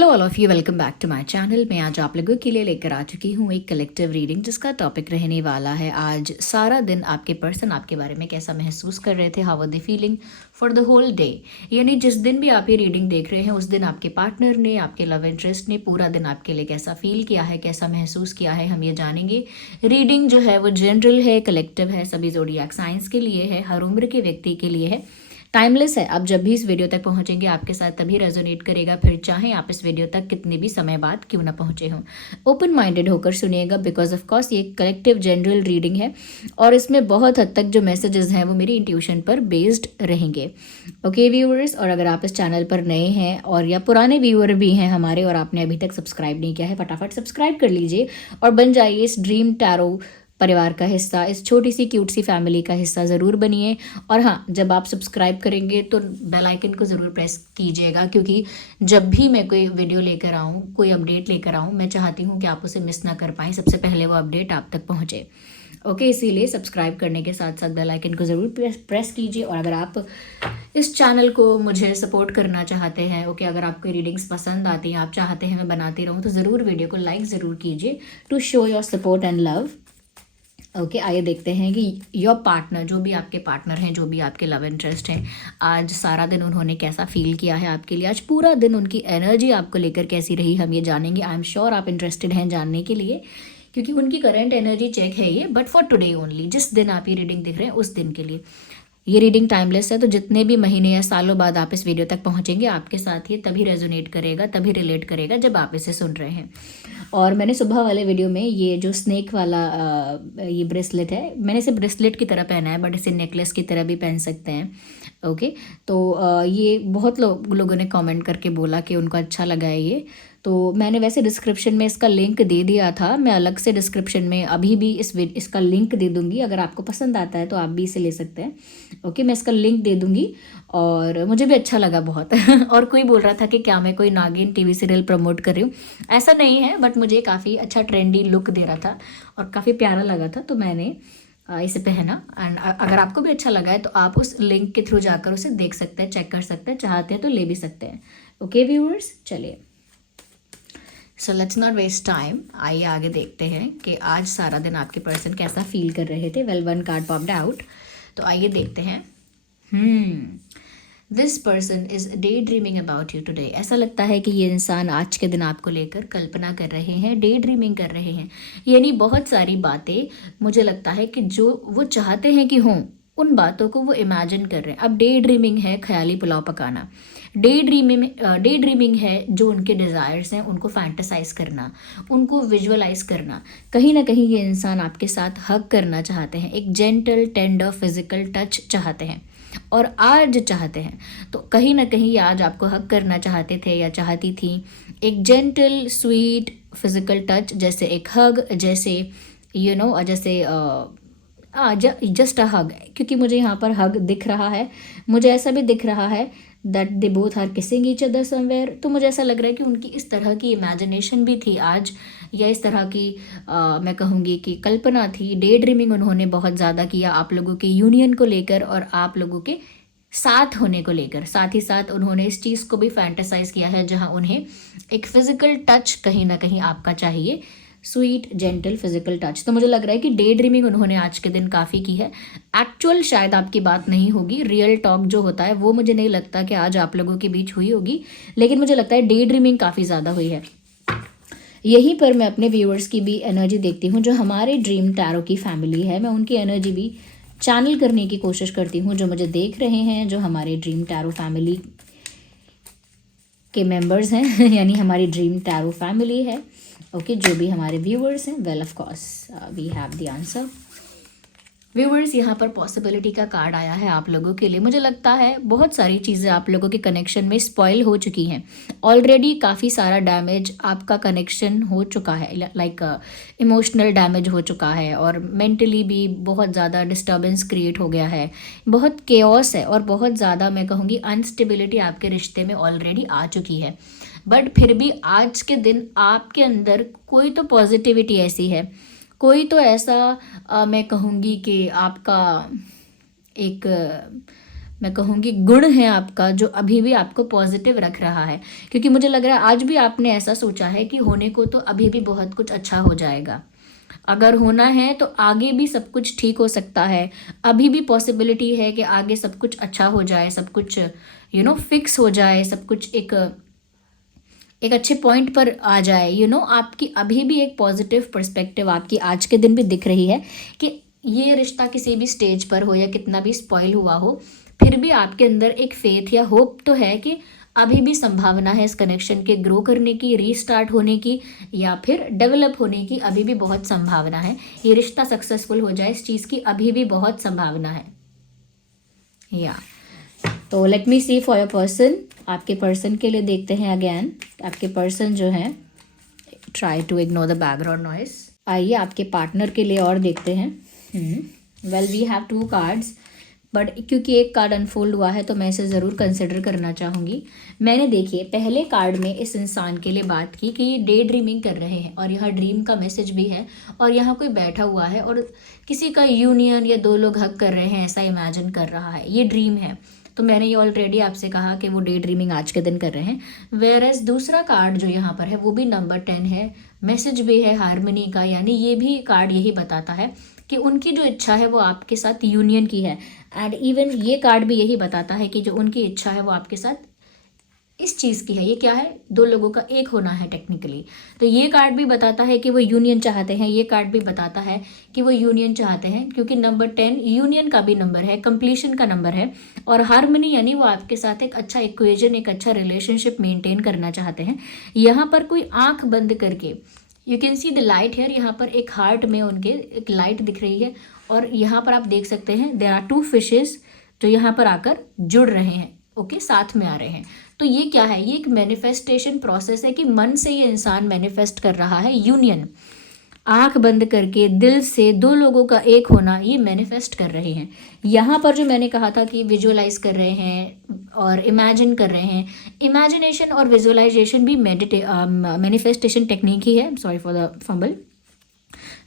Hello all of you, welcome back to my channel. मैं आज आप लोगों के लिए लेकर आ चुकी हूँ एक कलेक्टिव रीडिंग जिसका टॉपिक रहने वाला है आज सारा दिन आपके पर्सन आपके बारे में कैसा महसूस कर रहे थे, how are they feeling for the whole day. यानी जिस दिन भी आप ये रीडिंग देख रहे हैं उस दिन आपके पार्टनर ने, आपके लव इंटरेस्ट ने पूरा दिन आपके लिए कैसा फील किया है, कैसा महसूस किया है, हम ये जानेंगे। रीडिंग जो है वो जनरल है, कलेक्टिव है, सभी ज़ोडिएक साइंस के लिए है, हर उम्र के व्यक्ति के लिए है, टाइमलेस है। आप जब भी इस वीडियो तक पहुंचेंगे आपके साथ तभी रेजोनेट करेगा, फिर चाहे आप इस वीडियो तक कितने भी समय बाद क्यों ना पहुंचे हों। ओपन माइंडेड होकर सुनिएगा, बिकॉज ऑफ कोर्स ये कलेक्टिव जनरल रीडिंग है और इसमें बहुत हद तक जो मैसेजेस हैं वो मेरी इंट्यूशन पर बेस्ड रहेंगे। ओके व्यूअर्स, और अगर आप इस चैनल पर नए हैं और या पुराने व्यूअर भी हैं हमारे और आपने अभी तक सब्सक्राइब नहीं किया है, फटाफट सब्सक्राइब कर लीजिए और बन जाइए इस ड्रीम टैरो परिवार का हिस्सा, इस छोटी सी क्यूट सी फैमिली का हिस्सा ज़रूर बनिए। और हाँ, जब आप सब्सक्राइब करेंगे तो बेल आइकन को ज़रूर प्रेस कीजिएगा, क्योंकि जब भी मैं कोई वीडियो लेकर आऊँ, कोई अपडेट लेकर आऊँ, मैं चाहती हूँ कि आप उसे मिस ना कर पाएँ, सबसे पहले वो अपडेट आप तक पहुँचे। ओके, इसीलिए सब्सक्राइब करने के साथ साथ बेल आइकन को ज़रूर प्रेस कीजिए। और अगर आप इस चैनल को मुझे सपोर्ट करना चाहते हैं, ओके, अगर आपको रीडिंग्स पसंद आती हैं, आप चाहते हैं मैं बनाती रहूँ, तो ज़रूर वीडियो को लाइक ज़रूर कीजिए to show your support and love. Okay, आइए देखते हैं कि योर पार्टनर, जो भी आपके पार्टनर हैं, जो भी आपके लव इंटरेस्ट हैं, आज सारा दिन उन्होंने कैसा फील किया है आपके लिए, आज पूरा दिन उनकी एनर्जी आपको लेकर कैसी रही, हम ये जानेंगे। आई एम श्योर आप इंटरेस्टेड हैं जानने के लिए, क्योंकि उनकी करंट एनर्जी चेक है ये, बट फॉर टुडे ओनली, जिस दिन आप ये रीडिंग देख रहे हैं उस दिन के लिए। ये रीडिंग टाइमलेस है, तो जितने भी महीने या सालों बाद आप इस वीडियो तक पहुंचेंगे आपके साथ ये तभी रेजोनेट करेगा, तभी रिलेट करेगा जब आप इसे सुन रहे हैं। और मैंने सुबह वाले वीडियो में ये जो स्नेक वाला ये ब्रेसलेट है, मैंने इसे ब्रेसलेट की तरह पहना है, बट इसे नेकलेस की तरह भी पहन सकते हैं। ओके, तो ये बहुत लोगों ने कमेंट करके बोला कि उनको अच्छा लगा है ये, तो मैंने वैसे डिस्क्रिप्शन में इसका लिंक दे दिया था। मैं अलग से डिस्क्रिप्शन में अभी भी इसका लिंक दे दूंगी, अगर आपको पसंद आता है तो आप भी इसे ले सकते हैं। ओके, मैं इसका लिंक दे दूंगी और मुझे भी अच्छा लगा बहुत और कोई बोल रहा था कि क्या मैं कोई नागिन टीवी सीरियल प्रमोट कर रही हूँ, ऐसा नहीं है, बट मुझे काफ़ी अच्छा ट्रेंडी लुक दे रहा था और काफ़ी प्यारा लगा था, तो मैंने इसे पहना। एंड अगर आपको भी अच्छा लगा है तो आप उस लिंक के थ्रू जाकर उसे देख सकते हैं, चेक कर सकते हैं, चाहते हैं तो ले भी सकते हैं। ओके व्यूअर्स, चलिए, so let's not waste time, आइए आगे देखते हैं कि आज सारा दिन आपके पर्सन कैसा फील कर रहे थे। Well, one card popped out, तो आइए देखते हैं। This person is day dreaming about you today. ऐसा लगता है कि ये इंसान आज के दिन आपको लेकर कल्पना कर रहे हैं, डे ड्रीमिंग कर रहे हैं, यानी बहुत सारी बातें मुझे लगता है कि जो वो चाहते हैं कि हों, उन बातों को वो इमेजिन कर रहे हैं। अब डे ड्रीमिंग है ख्याली पुलाव पकाना, डे ड्रीमिंग है जो उनके डिज़ायर्स हैं उनको फैंटेसाइज करना, उनको विजुअलाइज करना। कहीं ना कहीं ये इंसान आपके साथ हग करना चाहते हैं, एक जेंटल टेंडर फिजिकल टच चाहते हैं और आज चाहते हैं, तो कहीं ना कहीं आज आपको हग करना चाहते थे या चाहती थी, एक जेंटल स्वीट फिजिकल टच, जैसे एक हग, जैसे जैसे जस्ट अ हग, क्योंकि मुझे यहाँ पर हग दिख रहा है, मुझे ऐसा भी दिख रहा है that they both are kissing each other somewhere. तो मुझे ऐसा लग रहा है कि उनकी इस तरह की इमेजिनेशन भी थी आज, या इस तरह की मैं कहूँगी कि कल्पना थी, डे ड्रीमिंग उन्होंने बहुत ज़्यादा किया आप लोगों के यूनियन को लेकर और आप लोगों के साथ होने को लेकर। साथ ही साथ उन्होंने इस चीज़ को भी फैंटेसाइज किया है जहाँ उन्हें एक फिजिकल टच कहीं ना कहीं आपका चाहिए, स्वीट जेंटल फिजिकल टच। तो मुझे लग रहा है कि डे ड्रीमिंग उन्होंने आज के दिन काफ़ी की है। एक्चुअल शायद आपकी बात नहीं होगी, रियल टॉक जो होता है वो मुझे नहीं लगता कि आज आप लोगों के बीच हुई होगी, लेकिन मुझे लगता है डे ड्रीमिंग काफ़ी ज़्यादा हुई है। यहीं पर मैं अपने व्यूअर्स की भी एनर्जी देखती हूँ, जो हमारे ड्रीम टैरो की फैमिली है, मैं उनकी एनर्जी भी चैनल करने की कोशिश करती हूँ, जो मुझे देख रहे हैं, जो हमारे ड्रीम टैरो फैमिली के मेंबर्स हैं यानी हमारी ड्रीम टैरो फैमिली है। ओके, जो भी हमारे व्यूअर्स हैं, well of course we have the answer. Viewers, यहाँ पर पॉसिबिलिटी का कार्ड आया है आप लोगों के लिए। मुझे लगता है बहुत सारी चीज़ें आप लोगों के कनेक्शन में स्पॉइल हो चुकी हैं ऑलरेडी, काफ़ी सारा डैमेज आपका कनेक्शन हो चुका है, लाइक इमोशनल डैमेज हो चुका है और मेंटली भी बहुत ज़्यादा डिस्टर्बेंस क्रिएट हो गया है, बहुत केओस है और बहुत ज़्यादा मैं कहूँगी अनस्टेबिलिटी आपके रिश्ते में ऑलरेडी आ चुकी है। बट फिर भी आज के दिन आपके अंदर कोई तो पॉजिटिविटी ऐसी है, कोई तो ऐसा मैं कहूँगी कि आपका एक मैं कहूँगी गुण है आपका जो अभी भी आपको पॉजिटिव रख रहा है, क्योंकि मुझे लग रहा है आज भी आपने ऐसा सोचा है कि होने को तो अभी भी बहुत कुछ अच्छा हो जाएगा। अगर होना है तो आगे भी सब कुछ ठीक हो सकता है। अभी भी पॉसिबिलिटी है कि आगे सब कुछ अच्छा हो जाए, सब कुछ फिक्स हो जाए, सब कुछ एक एक अच्छे पॉइंट पर आ जाए। आपकी अभी भी एक पॉजिटिव पर्सपेक्टिव आपकी आज के दिन भी दिख रही है कि ये रिश्ता किसी भी स्टेज पर हो या कितना भी स्पॉइल हुआ हो, फिर भी आपके अंदर एक फेथ या होप तो है कि अभी भी संभावना है इस कनेक्शन के ग्रो करने की, रीस्टार्ट होने की या फिर डेवलप होने की। अभी भी बहुत संभावना है, ये रिश्ता सक्सेसफुल हो जाए इस चीज़ की अभी भी बहुत संभावना है। या तो let me see for your person, आपके पर्सन के लिए देखते हैं अगेन। आपके पर्सन जो है, try to ignore the background noise. आइए आपके पार्टनर के लिए और देखते हैं। Well we have 2 cards, but क्योंकि एक कार्ड अनफोल्ड हुआ है तो मैं इसे ज़रूर कंसिडर करना चाहूँगी। मैंने देखिए पहले कार्ड में इस इंसान के लिए बात की कि ये डे ड्रीमिंग कर रहे हैं और यहाँ ड्रीम का मैसेज भी है और यहाँ कोई बैठा हुआ है और किसी का यूनियन या 2 लोग हक कर रहे हैं ऐसा इमेजिन कर रहा है, ये ड्रीम है। तो मैंने ये ऑलरेडी आपसे कहा कि वो डे ड्रीमिंग आज के दिन कर रहे हैं। वेयर एज दूसरा कार्ड जो यहाँ पर है वो भी नंबर 10 है, मैसेज भी है हार्मनी का, यानी ये भी कार्ड यही बताता है कि उनकी जो इच्छा है वो आपके साथ यूनियन की है। एंड इवन ये कार्ड भी यही बताता है कि जो उनकी इच्छा है वो आपके साथ इस चीज़ की है। ये क्या है, 2 लोगों का एक होना है टेक्निकली। तो ये कार्ड भी बताता है कि वो यूनियन चाहते हैं, ये कार्ड भी बताता है कि वो यूनियन चाहते हैं, क्योंकि नंबर 10 यूनियन का भी नंबर है, कंप्लीशन का नंबर है और हार्मनी यानी वो आपके साथ एक अच्छा इक्वेजन, एक अच्छा रिलेशनशिप मेंटेन करना चाहते हैं। यहाँ पर कोई आंख बंद करके, you can see the light here, यहाँ पर एक हार्ट में उनके एक लाइट दिख रही है और यहाँ पर आप देख सकते हैं देयर आर 2 फिशेस जो यहाँ पर आकर जुड़ रहे हैं, ओके, साथ में आ रहे हैं। तो ये क्या है, ये एक मैनिफेस्टेशन प्रोसेस है कि मन से ये इंसान मैनिफेस्ट कर रहा है यूनियन। आंख बंद करके दिल से 2 लोगों का एक होना ये मैनिफेस्ट कर रहे हैं। यहाँ पर जो मैंने कहा था कि विजुअलाइज कर रहे हैं और इमेजिन कर रहे हैं, इमेजिनेशन और विजुअलाइजेशन भी मैनिफेस्टेशन टेक्निक ही है। Sorry for the fumble.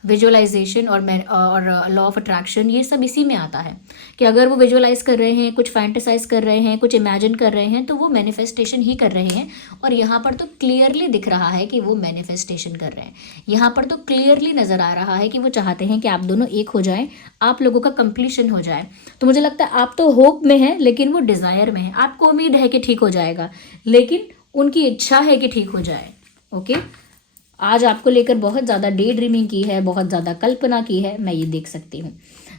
Visualization और लॉ ऑफ अट्रैक्शन ये सब इसी में आता है कि अगर वो विजुअलाइज कर रहे हैं, कुछ फैंटेसाइज कर रहे हैं, कुछ इमेजिन कर रहे हैं, तो वो मैनिफेस्टेशन ही कर रहे हैं। और यहाँ पर तो क्लियरली दिख रहा है कि वो मैनिफेस्टेशन कर रहे हैं। यहाँ पर तो क्लियरली नज़र आ रहा है कि वो चाहते हैं कि आप दोनों एक हो जाएं, आप लोगों का कंप्लीशन हो जाए। तो मुझे लगता है आप तो होप में हैं लेकिन वो डिज़ायर में है। आपको उम्मीद है कि ठीक हो जाएगा लेकिन उनकी इच्छा है कि ठीक हो जाए। ओके, आज आपको लेकर बहुत ज़्यादा डे ड्रीमिंग की है, बहुत ज़्यादा कल्पना की है, मैं ये देख सकती हूँ।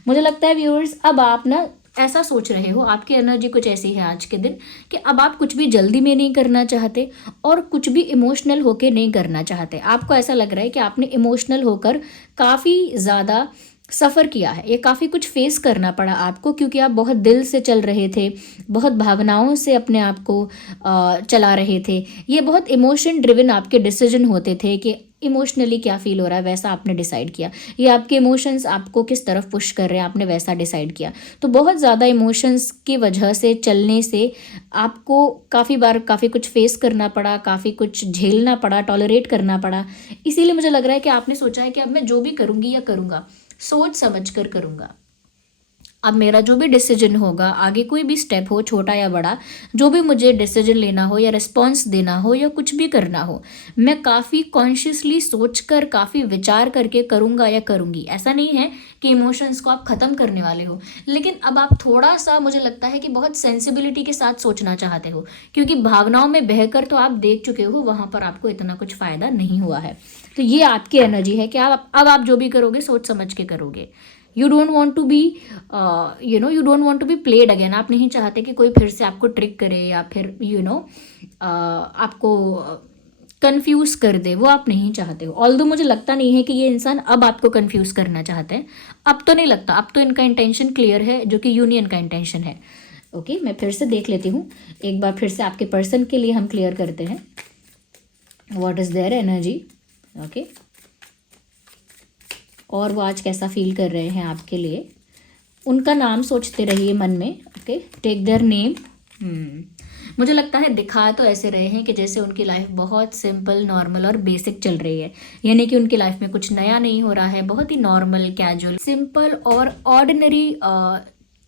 मुझे लगता है व्यूअर्स अब आप ना ऐसा सोच रहे हो, आपकी एनर्जी कुछ ऐसी है आज के दिन कि अब आप कुछ भी जल्दी में नहीं करना चाहते और कुछ भी इमोशनल होकर नहीं करना चाहते। आपको ऐसा लग रहा है कि आपने इमोशनल होकर काफ़ी ज़्यादा सफ़र किया है, ये काफ़ी कुछ फेस करना पड़ा आपको, क्योंकि आप बहुत दिल से चल रहे थे, बहुत भावनाओं से अपने आप को चला रहे थे। ये बहुत इमोशन ड्रिवन आपके डिसीजन होते थे कि इमोशनली क्या फील हो रहा है वैसा आपने डिसाइड किया, ये आपके इमोशंस आपको किस तरफ पुश कर रहे हैं आपने वैसा डिसाइड किया। तो बहुत ज़्यादा इमोशंस की वजह से चलने से आपको काफ़ी बार काफ़ी कुछ फेस करना पड़ा, काफ़ी कुछ झेलना पड़ा, टॉलरेट करना पड़ा। इसीलिए मुझे लग रहा है कि आपने सोचा है कि अब मैं जो भी करूँगी या करूँगा सोच समझ कर करूँगा। अब मेरा जो भी डिसीजन होगा, आगे कोई भी स्टेप हो छोटा या बड़ा, जो भी मुझे डिसीजन लेना हो या रिस्पॉन्स देना हो या कुछ भी करना हो, मैं काफ़ी कॉन्शियसली सोचकर, काफ़ी विचार करके करूँगा या करूँगी। ऐसा नहीं है कि इमोशंस को आप ख़त्म करने वाले हो, लेकिन अब आप थोड़ा सा, मुझे लगता है कि बहुत सेंसिबिलिटी के साथ सोचना चाहते हो, क्योंकि भावनाओं में बहकर तो आप देख चुके हो वहाँ पर आपको इतना कुछ फ़ायदा नहीं हुआ है। तो ये आपकी एनर्जी है कि अब आप जो भी करोगे सोच समझ के करोगे। You don't want to be you don't want to be played again. आप नहीं चाहते कि कोई फिर से आपको ट्रिक करे या फिर आपको कंफ्यूज कर दे, वो आप नहीं चाहते हो। ऑल्दो मुझे लगता नहीं है कि ये इंसान अब आपको कंफ्यूज करना चाहते हैं, अब तो नहीं लगता। अब तो इनका इंटेंशन क्लियर है, जो कि यूनियन का इंटेंशन है। ओके, मैं फिर से देख लेती हूँ एक बार, फिर से आपके पर्सन के लिए हम क्लियर करते हैं what is their energy. Okay, और वो आज कैसा फील कर रहे हैं आपके लिए, उनका नाम सोचते रहिए मन में। Okay, take their name. मुझे लगता है दिखा तो ऐसे रहे हैं कि जैसे उनकी लाइफ बहुत सिंपल, नॉर्मल और बेसिक चल रही है, यानी कि उनकी लाइफ में कुछ नया नहीं हो रहा है, बहुत ही नॉर्मल, कैजुअल, सिंपल और ऑर्डिनरी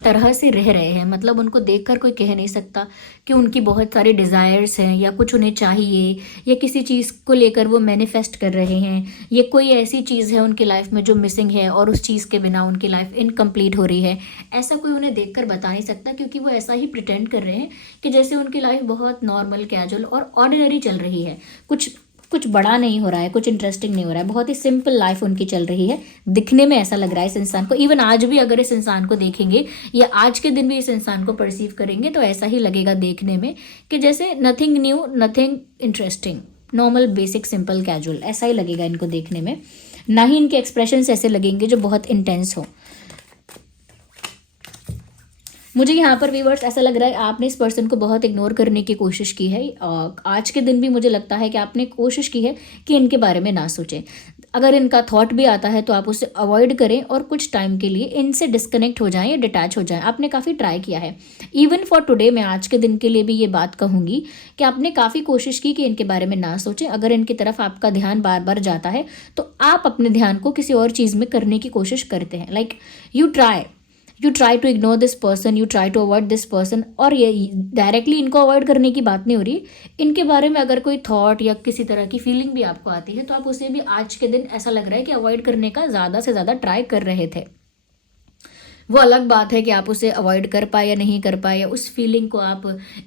तरह से रह रहे हैं, मतलब उनको देखकर कोई कह नहीं सकता कि उनकी बहुत सारी डिज़ायर्स हैं या कुछ उन्हें चाहिए या किसी चीज़ को लेकर वो मैनिफेस्ट कर रहे हैं, ये कोई ऐसी चीज़ है उनकी लाइफ में जो मिसिंग है और उस चीज़ के बिना उनकी लाइफ इनकम्प्लीट हो रही है। ऐसा कोई उन्हें देखकर बता नहीं सकता, क्योंकि वो ऐसा ही प्रिटेंड कर रहे हैं कि जैसे उनकी लाइफ बहुत नॉर्मल, कैजुअल और ऑर्डिनरी चल रही है। कुछ कुछ बड़ा नहीं हो रहा है, कुछ इंटरेस्टिंग नहीं हो रहा है, बहुत ही सिंपल लाइफ उनकी चल रही है। दिखने में ऐसा लग रहा है इस इंसान को, इवन आज भी अगर इस इंसान को देखेंगे या आज के दिन भी इस इंसान को परसीव करेंगे तो ऐसा ही लगेगा देखने में कि जैसे nothing new, nothing interesting, normal, basic, simple, casual, ऐसा ही लगेगा इनको देखने में। ना ही इनके एक्सप्रेशंस ऐसे लगेंगे जो बहुत इंटेंस हो। मुझे यहाँ पर व्यूअर्स ऐसा लग रहा है आपने इस पर्सन को बहुत इग्नोर करने की कोशिश की है। आज के दिन भी मुझे लगता है कि आपने कोशिश की है कि इनके बारे में ना सोचें। अगर इनका थॉट भी आता है तो आप उसे अवॉइड करें और कुछ टाइम के लिए इनसे डिस्कनेक्ट हो जाएं या डिटैच हो जाएं। आपने काफ़ी ट्राई किया है। इवन फॉर टुडे, मैं आज के दिन के लिए भी ये बात कहूँगी कि आपने काफ़ी कोशिश की कि इनके बारे में ना सोचें। अगर इनकी तरफ आपका ध्यान बार बार जाता है तो आप अपने ध्यान को किसी और चीज़ में करने की कोशिश करते हैं। Like you try to ignore this person, you try to avoid this person. और ये डायरेक्टली इनको अवॉइड करने की बात नहीं हो रही, इनके बारे में अगर कोई थॉट या किसी तरह की फीलिंग भी आपको आती है तो आप उसे भी आज के दिन ऐसा लग रहा है कि अवॉइड करने का ज़्यादा से ज़्यादा ट्राई कर रहे थे। वो अलग बात है कि आप उसे अवॉइड कर पाए या नहीं कर पाए, या उस फीलिंग को आप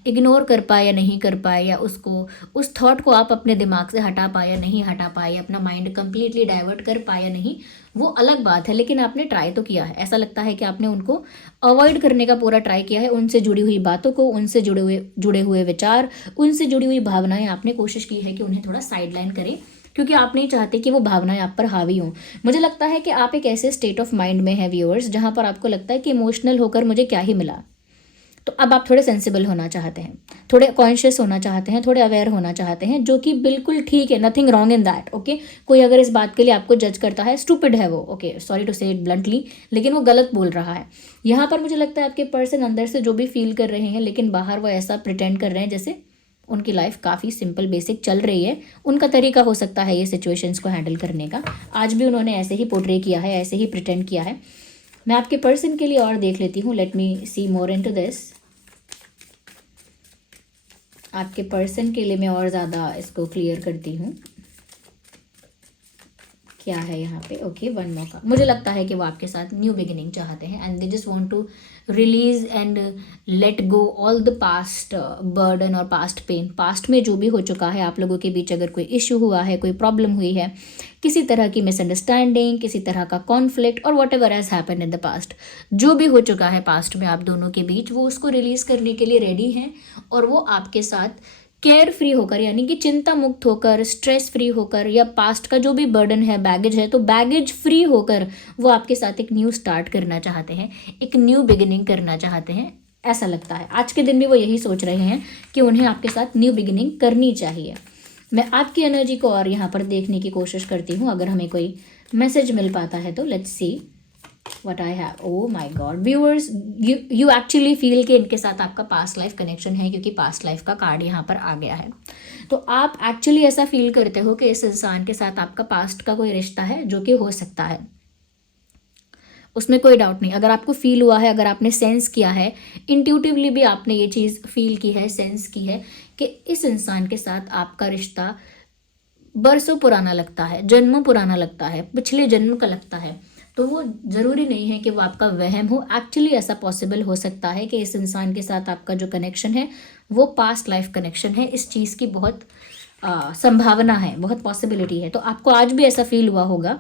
इग्नोर कर पाए या नहीं कर पाए, या उस थॉट को आप अपने दिमाग से हटा पाए या नहीं हटा पाए, अपना माइंड कंप्लीटली डाइवर्ट कर पाए या नहीं, वो अलग बात है। लेकिन आपने ट्राई तो किया है। ऐसा लगता है कि आपने उनको अवॉइड करने का पूरा ट्राई किया है। उनसे जुड़ी हुई बातों को, उनसे जुड़े हुए विचार, उनसे जुड़ी हुई भावनाएं आपने कोशिश की है कि उन्हें थोड़ा साइडलाइन करें, क्योंकि आप नहीं चाहते कि वो भावनाएं आप पर हावी हों। मुझे लगता है कि आप एक ऐसे स्टेट ऑफ माइंड में है व्यूअर्स जहां पर आपको लगता है कि इमोशनल होकर मुझे क्या ही मिला। तो अब आप थोड़े सेंसिबल होना चाहते हैं, थोड़े कॉन्शियस होना चाहते हैं, थोड़े अवेयर होना चाहते हैं, जो कि बिल्कुल ठीक है। Nothing wrong in that, okay. कोई अगर इस बात के लिए आपको जज करता है, स्टूपिड है वो, ओके, सॉरी टू से इट ब्लंटली, लेकिन वो गलत बोल रहा है। यहाँ पर मुझे लगता है आपके पर्सन अंदर से जो भी फील कर रहे हैं, लेकिन बाहर वो ऐसा प्रिटेंड कर रहे हैं जैसे उनकी लाइफ काफ़ी सिंपल बेसिक चल रही है। उनका तरीका हो सकता है ये सिचुएशंस को हैंडल करने का। आज भी उन्होंने ऐसे ही पोर्ट्रे किया है, ऐसे ही प्रिटेंड किया है। मैं आपके पर्सन के लिए और देख लेती हूँ। Let me see more into this. आपके पर्सन के लिए मैं और ज़्यादा इसको क्लियर करती हूँ। क्या है यहाँ पे? ओके, वन मौका। मुझे लगता है कि वो आपके साथ न्यू बिगिनिंग चाहते हैं and they just want to release and let go all the past burden और पास्ट पेन। पास्ट में जो भी हो चुका है, आप लोगों के बीच अगर कोई इशू हुआ है, कोई प्रॉब्लम हुई है, किसी तरह की मिसअंडरस्टैंडिंग, किसी तरह का कॉन्फ्लिक्ट और what ever has happen in the past, जो भी हो चुका है पास्ट में आप दोनों के बीच, वो उसको रिलीज़ करने के लिए रेडी हैं। और वो आपके साथ केयर फ्री होकर, यानी कि चिंता मुक्त होकर, स्ट्रेस फ्री होकर, या पास्ट का जो भी बर्डन है, बैगेज है, तो बैगेज फ्री होकर वो आपके साथ एक न्यू स्टार्ट करना चाहते हैं, एक न्यू बिगिनिंग करना चाहते हैं। ऐसा लगता है आज के दिन भी वो यही सोच रहे हैं कि उन्हें आपके साथ न्यू बिगिनिंग करनी चाहिए। मैं आपकी एनर्जी को और यहाँ पर देखने की कोशिश करती हूँ, अगर हमें कोई मैसेज मिल पाता है तो। Let's see what I have. Oh my God, viewers, you actually feel कि इनके साथ आपका पास्ट लाइफ कनेक्शन है, क्योंकि पास्ट लाइफ का कार्ड यहाँ पर आ गया है। तो आप एक्चुअली ऐसा फील करते हो कि इस इंसान के साथ आपका पास्ट का कोई रिश्ता है, जो कि हो सकता है, उसमें कोई डाउट नहीं। अगर आपको फील हुआ है, अगर आपने सेंस किया है, इंट्यूटिवली भी आपने ये चीज़ फील की है, सेंस की है कि इस इंसान के साथ आपका रिश्ता बरसों पुराना लगता है, जन्मों पुराना लगता है, पिछले जन्म का लगता है, तो वो ज़रूरी नहीं है कि वो आपका वहम हो। एक्चुअली ऐसा पॉसिबल हो सकता है कि इस इंसान के साथ आपका जो कनेक्शन है वो पास्ट लाइफ कनेक्शन है। इस चीज़ की बहुत संभावना है, बहुत पॉसिबिलिटी है। तो आपको आज भी ऐसा फील हुआ होगा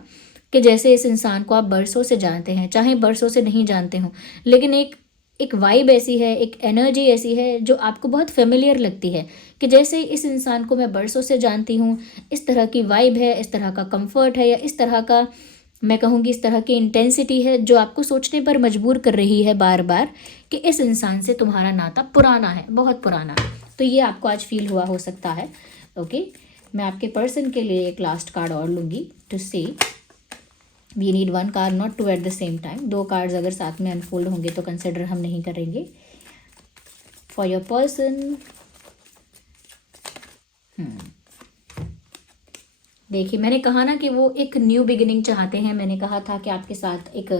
कि जैसे इस इंसान को आप बरसों से जानते हैं, चाहे बरसों से नहीं जानते हो, लेकिन एक वाइब ऐसी है, एक एनर्जी ऐसी है जो आपको बहुत फेमिलियर लगती है कि जैसे इस इंसान को मैं बरसों से जानती हूँ। इस तरह की वाइब है, इस तरह का कंफर्ट है, या इस तरह का, मैं कहूँगी इस तरह की इंटेंसिटी है जो आपको सोचने पर मजबूर कर रही है बार बार कि इस इंसान से तुम्हारा नाता पुराना है, बहुत पुराना। तो ये आपको आज फील हुआ हो सकता है। ओके, मैं आपके पर्सन के लिए एक लास्ट कार्ड और लूँगी to see. We need one card, not two at the same time. दो कार्ड्स अगर साथ में अनफोल्ड होंगे तो कंसिडर हम नहीं करेंगे। फॉर योर पर्सन, देखिए मैंने कहा ना कि वो एक न्यू बिगिनिंग चाहते हैं। मैंने कहा था कि आपके साथ एक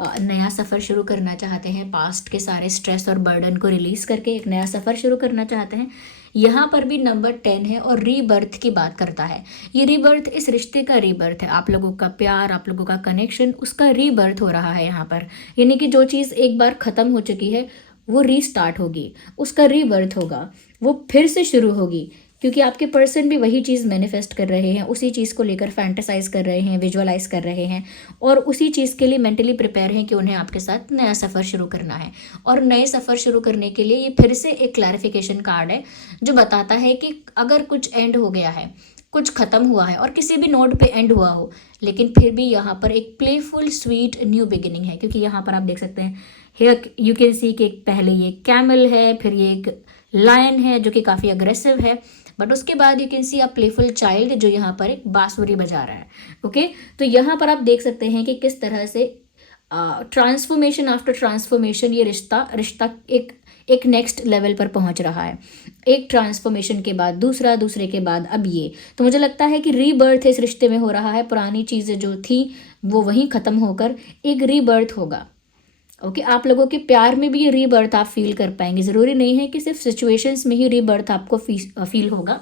नया सफ़र शुरू करना चाहते हैं, पास्ट के सारे स्ट्रेस और बर्डन को रिलीज़ करके एक नया सफ़र शुरू करना चाहते हैं। यहाँ पर भी नंबर 10 है और रीबर्थ की बात करता है। ये रीबर्थ इस रिश्ते का रीबर्थ है, आप लोगों का प्यार, आप लोगों का कनेक्शन, उसका रीबर्थ हो रहा है यहाँ पर। यानी कि जो चीज़ एक बार ख़त्म हो चुकी है वो रीस्टार्ट होगी, उसका रीबर्थ होगा, वो फिर से शुरू होगी, क्योंकि आपके पर्सन भी वही चीज़ मैनिफेस्ट कर रहे हैं, उसी चीज़ को लेकर फैंटेसाइज कर रहे हैं, विजुअलाइज कर रहे हैं और उसी चीज़ के लिए मेंटली प्रिपेयर हैं कि उन्हें आपके साथ नया सफ़र शुरू करना है। और नए सफ़र शुरू करने के लिए ये फिर से एक क्लैरिफिकेशन कार्ड है जो बताता है कि अगर कुछ एंड हो गया है, कुछ ख़त्म हुआ है और किसी भी नोट पे एंड हुआ हो, लेकिन फिर भी यहाँ पर एक प्लेफुल स्वीट न्यू बिगिनिंग है। क्योंकि यहाँ पर आप देख सकते हैं हियर यू कैन सी कि पहले ये कैमल है, फिर ये एक लायन है जो कि काफ़ी अग्रेसिव है, बट उसके बाद you can C a playful child जो यहाँ पर एक बांसुरी बजा रहा है। ओके, तो यहाँ पर आप देख सकते हैं कि किस तरह से ट्रांसफॉर्मेशन आफ्टर ट्रांसफॉर्मेशन ये रिश्ता एक नेक्स्ट लेवल पर पहुंच रहा है। एक ट्रांसफॉर्मेशन के बाद दूसरा, दूसरे के बाद अब ये, तो मुझे लगता है कि रीबर्थ इस रिश्ते में हो रहा है। पुरानी चीज़ें जो थी वो वहीं ख़त्म होकर एक रीबर्थ होगा। ओके, आप लोगों के प्यार में भी ये रीबर्थ आप फील कर पाएंगे। ज़रूरी नहीं है कि सिर्फ सिचुएशंस में ही रीबर्थ आपको फील होगा,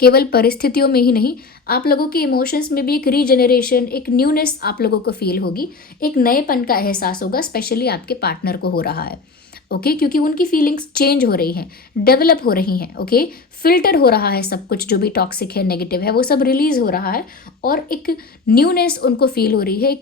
केवल परिस्थितियों में ही नहीं, आप लोगों के इमोशंस में भी एक रीजनरेशन, एक न्यूनेस आप लोगों को फील होगी, एक नएपन का एहसास होगा, स्पेशली आपके पार्टनर को हो रहा है। ओके, क्योंकि उनकी फीलिंग्स चेंज हो रही हैं, डेवलप हो रही हैं। ओके, फिल्टर हो रहा है सब कुछ, जो भी टॉक्सिक है, नेगेटिव है, वो सब रिलीज हो रहा है और एक न्यूनेस उनको फील हो रही है,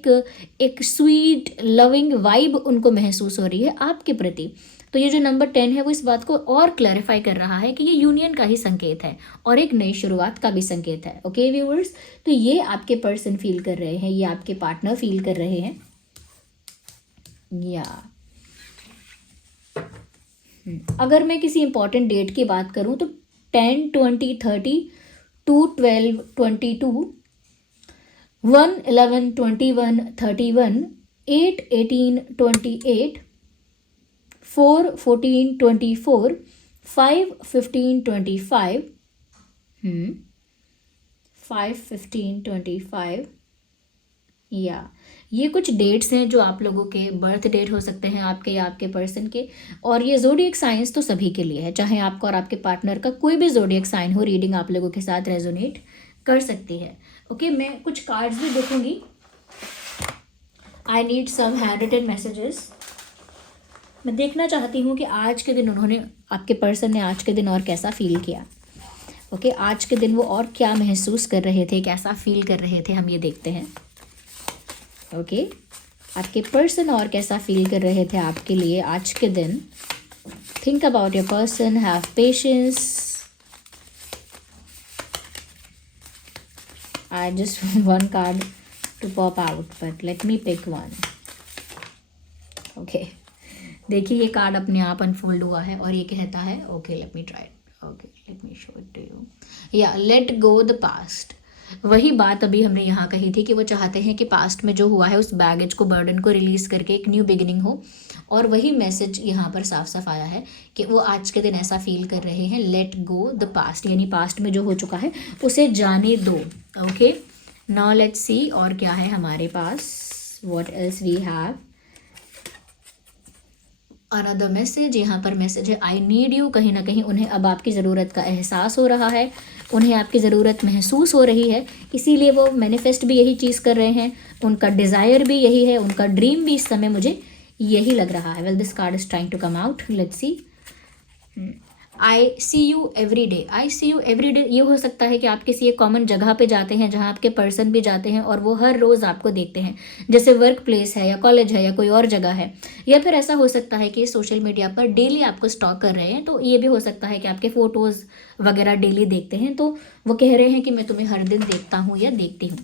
एक स्वीट लविंग वाइब उनको महसूस हो रही है आपके प्रति। तो ये जो नंबर 10 है वो इस बात को और क्लैरिफाई कर रहा है कि ये यूनियन का ही संकेत है और एक नई शुरुआत का भी संकेत है। ओके व्यूअर्स, तो ये आपके पर्सन फील कर रहे हैं, ये आपके पार्टनर फील कर रहे हैं। या अगर मैं किसी इंपॉर्टेंट डेट की बात करूं तो 10, 20, 30, 2, 12, 22, 1, 11, 21, 31, 8, 18, 28, 4, 14, 24, 5, 15, 25, 5, 15, 25, या ये कुछ डेट्स हैं जो आप लोगों के बर्थ डेट हो सकते हैं आपके या आपके पर्सन के। और ये ज़ोडिएक साइंस तो सभी के लिए है, चाहे आपका और आपके पार्टनर का कोई भी ज़ोडिएक साइन हो, रीडिंग आप लोगों के साथ रेजोनेट कर सकती है। ओके, मैं कुछ कार्ड्स भी देखूंगी। I need some handwritten messages. मैं देखना चाहती हूँ कि आज के दिन उन्होंने, आपके पर्सन ने आज के दिन और कैसा फील किया। ओके, आज के दिन वो और क्या महसूस कर रहे थे, कैसा फील कर रहे थे, हम ये देखते हैं। ओके, आपके पर्सन और कैसा फील कर रहे थे आपके लिए आज के दिन। Think about your person, have patience. I just one card to pop out, but let me pick one. Okay, देखिए ये कार्ड अपने आप अनफोल्ड हुआ है और ये कहता है, okay let me try, okay let me show it to you. या लेट गो द पास्ट। वही बात अभी हमने यहाँ कही थी कि वो चाहते हैं कि पास्ट में जो हुआ है उस बैगेज को, बर्डन को रिलीज़ करके एक न्यू बिगिनिंग हो। और वही मैसेज यहाँ पर साफ साफ आया है कि वो आज के दिन ऐसा फील कर रहे हैं, लेट गो द पास्ट, यानी पास्ट में जो हो चुका है उसे जाने दो। ओके, नाउ लेट्स सी और क्या है हमारे पास, what else we have. Another message, यहाँ पर मैसेज है आई नीड यू। कहीं ना कहीं उन्हें अब आपकी ज़रूरत का एहसास हो रहा है, उन्हें आपकी ज़रूरत महसूस हो रही है, इसीलिए वो मैनिफेस्ट भी यही चीज़ कर रहे हैं, उनका डिज़ायर भी यही है, उनका ड्रीम भी इस समय मुझे यही लग रहा है। Well this card is trying to come out, let's see. I see you every day, I see you every day. ये हो सकता है कि आप किसी एक कॉमन जगह पे जाते हैं जहाँ आपके पर्सन भी जाते हैं और वो हर रोज़ आपको देखते हैं, जैसे वर्क प्लेस है या कॉलेज है या कोई और जगह है। या फिर ऐसा हो सकता है कि सोशल मीडिया पर डेली आपको स्टॉक कर रहे हैं, तो ये भी हो सकता है कि आपके फ़ोटोज़ वगैरह डेली देखते हैं, तो वो कह रहे हैं कि मैं तुम्हें हर दिन देखता हूँ या देखती हूँ।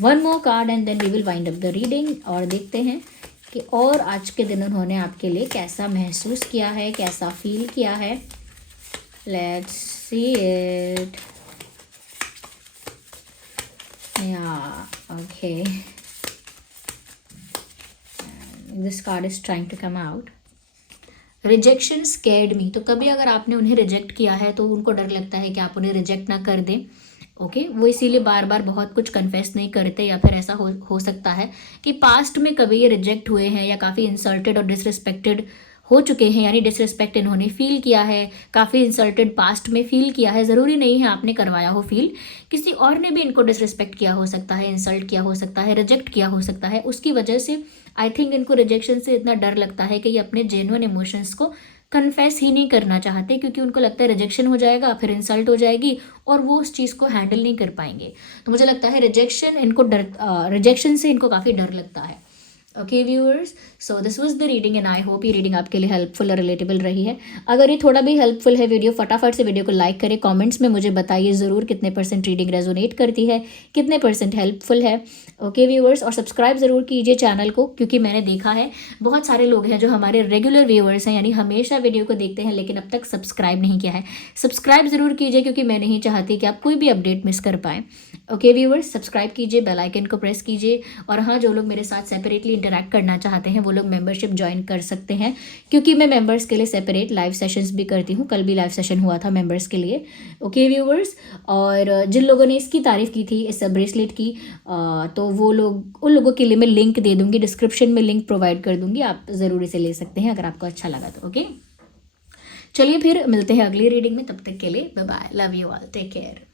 One more card and then we will wind up the reading, और देखते हैं कि और आज के दिन उन्होंने आपके लिए कैसा महसूस किया है, कैसा फील किया है। Let's see it. Yeah, okay. This card is trying to come out. Rejection scared me. तो कभी अगर आपने उन्हें रिजेक्ट किया है तो उनको डर लगता है कि आप उन्हें रिजेक्ट ना कर दें, ओके वो इसीलिए बार बार बहुत कुछ कन्फेस नहीं करते, या फिर ऐसा हो सकता है कि पास्ट में कभी ये रिजेक्ट हुए हैं या काफ़ी इंसल्टेड और डिसरिस्पेक्टेड हो चुके हैं, यानी डिसरिस्पेक्ट इन्होंने फील किया है, काफ़ी इंसल्टेड पास्ट में फील किया है। ज़रूरी नहीं है आपने करवाया हो फील, किसी और ने भी इनको डिसरिस्पेक्ट किया हो सकता है, इंसल्ट किया हो सकता है, रिजेक्ट किया हो सकता है। उसकी वजह से आई थिंक इनको रिजेक्शन से इतना डर लगता है कि ये अपने जेन्युइन इमोशंस को कन्फेस ही नहीं करना चाहते, क्योंकि उनको लगता है रिजेक्शन हो जाएगा, फिर इंसल्ट हो जाएगी और वो उस चीज़ को हैंडल नहीं कर पाएंगे। तो मुझे लगता है रिजेक्शन से इनको काफ़ी डर लगता है। Okay viewers, so this was the reading and I hope ये रीडिंग आपके लिए हेल्पफुल और रिलेटेबल रही है। अगर ये थोड़ा भी हेल्पफुल है वीडियो, फटाफट से वीडियो को लाइक करें, कमेंट्स में मुझे बताइए ज़रूर कितने % रीडिंग रेजोनेट करती है, कितने % हेल्पफुल है। ओके व्यूअर्स, और सब्सक्राइब ज़रूर कीजिए चैनल को, क्योंकि मैंने देखा है बहुत सारे लोग हैं जो हमारे रेगुलर व्यूअर्स हैं, यानी हमेशा वीडियो को देखते हैं लेकिन अब तक सब्सक्राइब नहीं किया है। सब्सक्राइब ज़रूर कीजिए, क्योंकि मैं नहीं चाहती कि आप कोई भी अपडेट मिस कर पाएँ। ओके व्यूअर्स, सब्सक्राइब कीजिए, बेल आइकन को प्रेस कीजिए, और हाँ, जो लोग मेरे साथ सेपरेटली इंटरैक्ट करना चाहते हैं वो लोग मेंबरशिप ज्वाइन कर सकते हैं, क्योंकि मैं मेंबर्स के लिए सेपरेट लाइव सेशंस भी करती हूँ। कल भी लाइव सेशन हुआ था मेंबर्स के लिए। ओके व्यूअर्स, और जिन लोगों ने इसकी तारीफ़ की थी, इस ब्रेसलेट की, तो वो लोग, उन लोगों के लिए मैं लिंक दे दूँगी, डिस्क्रिप्शन में लिंक प्रोवाइड कर दूँगी, आप ज़रूर इसे ले सकते हैं अगर आपको अच्छा लगा तो। ओके, चलिए फिर मिलते हैं अगली रीडिंग में, तब तक के लिए bye bye, love you all, take care.